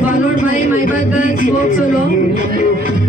Followed by My Bad Girls folk solo.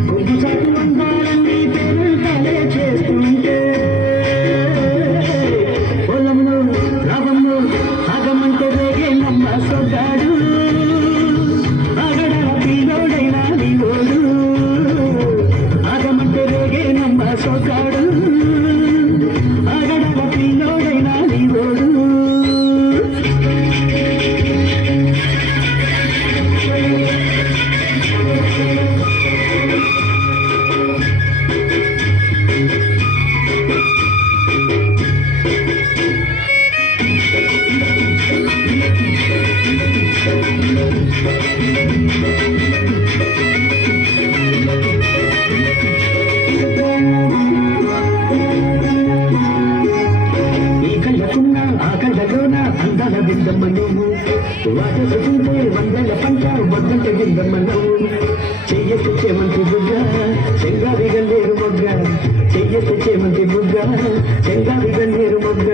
వాటసుకుంటే వందల పంట వద్దంటే గిందమ్మ నవ్వు చెయ్యకు చేమంతి బుగ్గ చెంగావి గల్లేరు మొగ్గ చెయ్యకు చేమంతి బుగ్గ చెంగావి గల్లేరు మొగ్గ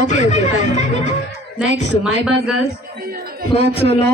Okay, thank you. Next, My Bad Girls folk solo.